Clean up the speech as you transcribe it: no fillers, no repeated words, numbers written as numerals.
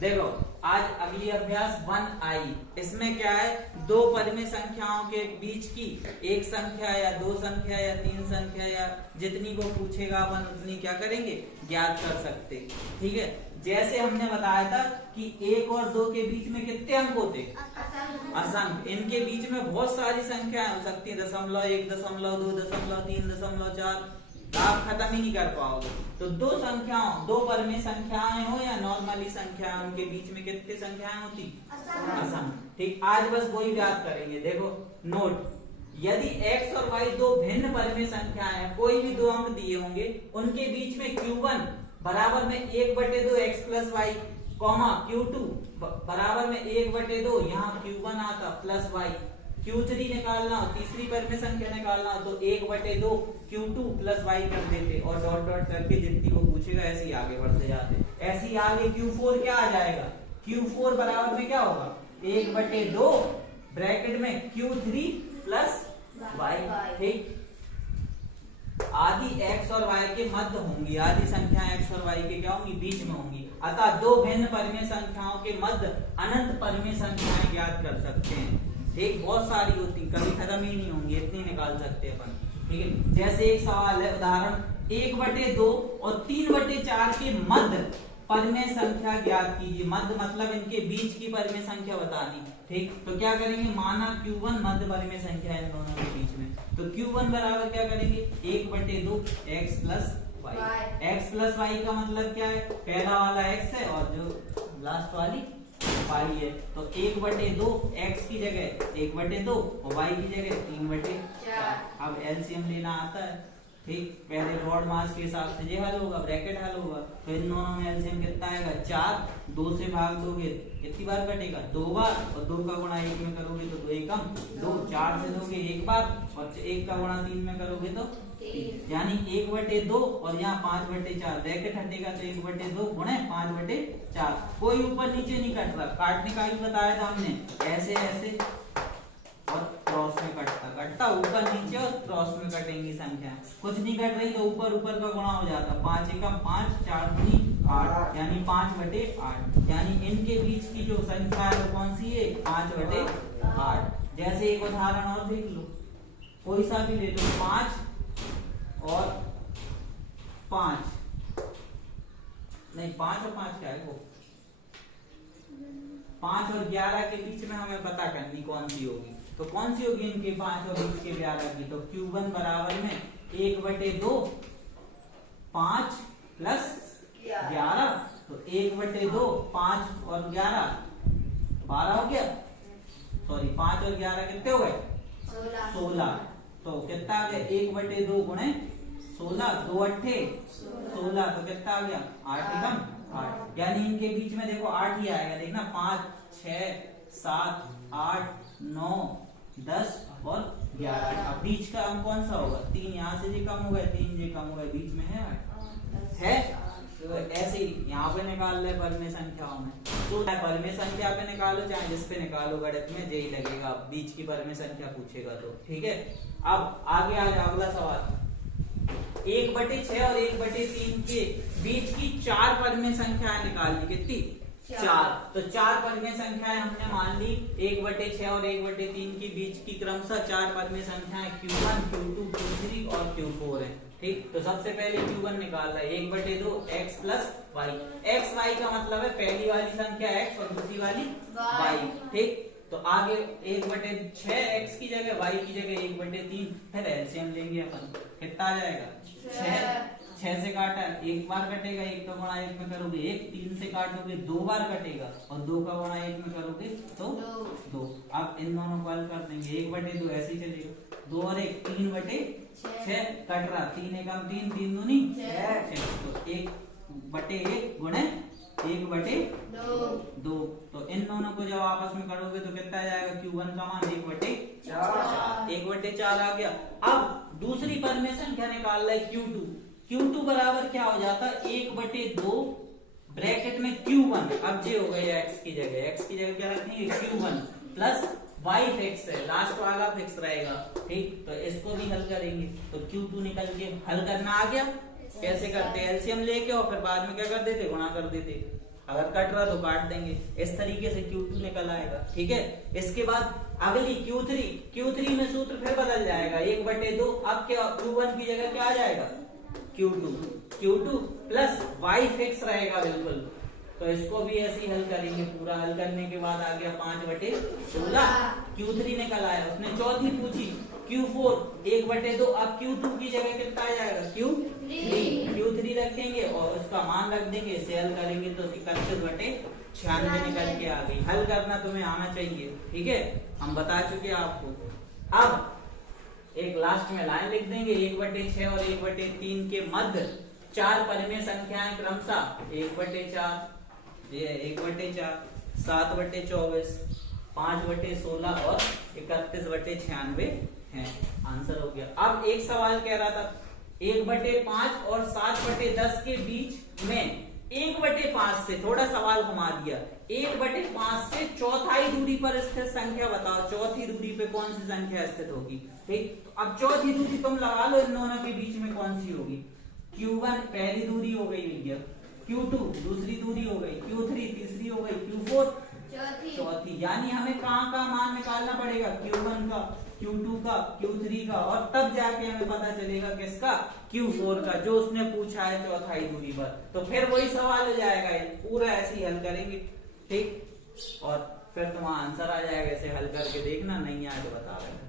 देखो आज अगली अभ्यास 1i, इसमें क्या है, दो परिमेय संख्याओं के बीच की एक संख्या या दो संख्या या तीन संख्या या जितनी वो पूछेगा अपन उतनी क्या करेंगे, ज्ञात कर सकते। ठीक है, जैसे हमने बताया था कि एक और दो के बीच में कितने अंक होते, असंख्य। इनके बीच में बहुत सारी संख्याएं हो सकती है, 0.1, 0.2, 0.3, 0.4, आप खत्म ही नहीं कर पाओगे। तो दो संख्याओं, दो परिमेय संख्याएं हो या नॉर्मली संख्याएं, उनके बीच में कितनी संख्याएं होती, असंख्य। ठीक, आज बस वही याद करेंगे। देखो नोट, यदि x और y दो भिन्न परिमेय संख्याएं हैं, कोई भी दो अंक दिए होंगे, उनके बीच में q1 बराबर में 1/2 x plus Y, comma q2 बराबर में 1/2, यहाँ q1 आता प्लस y, Q3 निकालना हो, तीसरी परिमेय संख्या निकालना हो, तो 1/2 Q2 प्लस y कर देते और डॉट डॉट करके जितनी वो पूछेगा ऐसे ही आगे बढ़ते जाते। ऐसे ही आगे Q4 क्या आ जाएगा, Q4 बराबर में क्या होगा, 1/2 ब्रैकेट में Q3 प्लस y। ठीक, आदि x और y के मध्य होंगी, आदि संख्या x और y के क्या होंगी, बीच में होंगी। अतः दो भिन्न परिमेय संख्याओं के मध्य अनंत परिमेय संख्याएं ज्ञात कर सकते हैं। एक बहुत सारी होती, कभी खत्म ही नहीं होंगी, इतनी निकाल सकते हैं अपन। ठीक है, जैसे एक सवाल है, उदाहरण 1/2 और 3/4 के मध्य परिमेय संख्या ज्ञात कीजिए। मध्य मतलब इनके बीच की परिमेय संख्या बतानी। ठीक, तो क्या करेंगे, माना Q1 मध्य परिमेय संख्या है इन दोनों के बीच में, तो Q1 बराबर क्या करेंगे, 1/2 x plus y. x plus y का मतलब क्या है, पहला वाला x है और जो लास्ट वाली y है, तो 1/2 x की जगह 1/2 और y की जगह 3/4। अब एलसीएम लेना आता है। ठीक, पहले रॉड मास के हिसाब से ये हल होगा, ब्रैकेट हल होगा, तो इन दोनों में एलसीएम कितना आएगा, 4, 2 से भाग दोगे कितनी बार कटेगा, 2 बार, और 2 का गुणा 1 में करोगे तो 2 एकम 2, 4 से दोगे 1 बार और 1 का गुणा 3 में करोगे तो 3, यानी 1/2 और यहाँ 5/4 ब्रैकेट हटेगा तो 1/2 गुणे 5/4। कोई ऊपर नीचे नहीं कट रहा, काटने का ही बताया था हमने, ऐसे ऐसे और क्रॉस में कटता ऊपर नीचे और क्रॉस में कटेंगी संख्या, कुछ नहीं कट रही तो ऊपर ऊपर का गुणा हो जाता, 5 एकम 5, 4 दूनी 8, यानी 5/8। यानी इनके बीच की जो संख्या है वो कौन सी है, 5/8। जैसे एक उदाहरण और देख लो, कोई सा भी ले लो, 5 और 5, नहीं 5 और 5 क्या है वो, 5 और 11 के बीच में हमें पता करनी कौन सी होगी, तो कौन सी होगी इनके 5 और बीच के 11 की, तो Q1 बराबर में 1/2 5 प्लस 11, तो 1/2 5 और 11 12 हो गया, सॉरी 5 और 11 कितने हो गए, 16। तो कितना आ गया, 1/2 गुणे 16, 2 8 16, तो कितना आ गया, 8 एकम 8। यानी इनके बीच में देखो 8 ही आएगा, देखना 5 6 7 8 9 10 और 11। अब बीच का अंक कौन सा होगा, 3, यहाँ से जी कम हो गए, 3 जी कम हो गए, बीच में है 8 है। तो ऐसे ही यहाँ पे निकाल ले परिमेय संख्याओं में, तो चाहे परिमेय संख्या पे निकालो चाहे जिस पे निकालो, गणित में यही लगेगा, बीच की परिमेय संख्या पूछेगा तो। ठीक है, अब आगे आ जाओ अगला सवाल, 1/6 और 1/3 के बीच की 4 परिमेय संख्याएं निकालनी, कितनी, 4। तो 4 परिमेय संख्याएं हमने मान ली, 1/6 और 1/3 के बीच की क्रमशः 4 परिमेय संख्याएं Q1 Q2 Q3 और Q4 है। ठीक, तो सबसे पहले Q1 निकाल रहा है, 1/2 x plus y. x y का मतलब है पहली वाली संख्या x और दूसरी वाली y। ठीक, तो आगे 1/6 x की जगह y की जगह 1/3, फिर एलसीएम लेंगे अपन, कितना आ जाएगा, 6 से काटा 1 बार कटेगा, 1 का गुणा 1 में करोगे 1, 3 से काटोगे 2 बार कटेगा और 2 का गुणा 1 में करोगे तो 2। अब इन दोनों को हल कर देंगे, 1/2 ऐसे ही चलेगा, 2 और 1 3/6 कट रहा, 3 एकम 3, 3 दूनी 6, तो 1/1 गुणे 1/2। तो इन दोनों को जब आपस में करोगे तो कितना जाएगा, Q1 का मान 1/4, 1/4 आ गया। अब दूसरी परिमेय संख्या निकाल रहा है Q2, Q2 बराबर क्या हो जाता है, 1/2 ब्रैकेट में Q1, अब ये हो गया x की जगह क्या रखेंगे, Q1 प्लस y फिक्स है, लास्ट वाला फिक्स रहेगा। ठीक, तो इसको भी हल करेंगे, तो Q2 निकल के हल करना आ गया। कैसे करते हैं, एलसीएम लेके और फिर बाद में क्या कर देते, गुणा कर देते। अगर कट रहा तो काट देंगे, इस तरीके से Q2 निकल आएगा। ठीक है, इसके बाद अगली Q3 में सूत्र फिर बदल जाएगा 1/2। अब क्या Q1 की जगह क्या आ जाएगा Q2 प्लस y फिक्स रहेगा बिल्कुल। तो इसको भी ऐसे ही हल करेंगे, पूरा हल करने के बाद आ गया 5/16। Q3 निकल आया, उसने चौथी पूछी Q4 1/2। अब Q2 की जगह कितना आ जाएगा Q3 रखेंगे और उसका मान रख देंगे, इसे हल करेंगे तो 31/96 निकल के आ गई। हल करना तुम्हें आना चाहिए। ठीक है, हम बता चुके आपको। अब एक लास्ट में लाइन लिख देंगे 1/6 और 1/3 के मध्य 4 परिमेय संख्याएं क्रमशः 1/4, ये 1/4, 7/24, 5/16 और 31/96 है। आंसर हो गया। अब एक सवाल कह रहा था 1/5 और 7/10 के बीच में 1/5 से, थोड़ा सवाल घुमा दिया, 1/5 से चौथाई दूरी पर स्थित संख्या बताओ। चौथी दूरी पे कौन सी संख्या स्थित होगी? ठीक, तो अब चौथी दूरी तुम लगा लो इन दोनों के बीच में कौन सी होगी। Q1 पहली दूरी हो गई भैया, Q2 दूसरी दूरी हो गई, Q3 तीसरी हो गई, Q4 चौथी। यानी हमें कहाँ का मान निकालना पड़ेगा? Q1 का, Q2 का, Q3 का, और तब जाके हमें पता चलेगा किसका, Q4 का, जो उसने पूछा है चौथाई दूरी पर। तो फिर वही सवाल हो जाएगा, ये पूरा ऐसे ही हल करेंगे। ठीक, और फिर तुम्हारा आंसर आ जाएगा। ऐसे हल करके देखना, नहीं आए तो बता देना।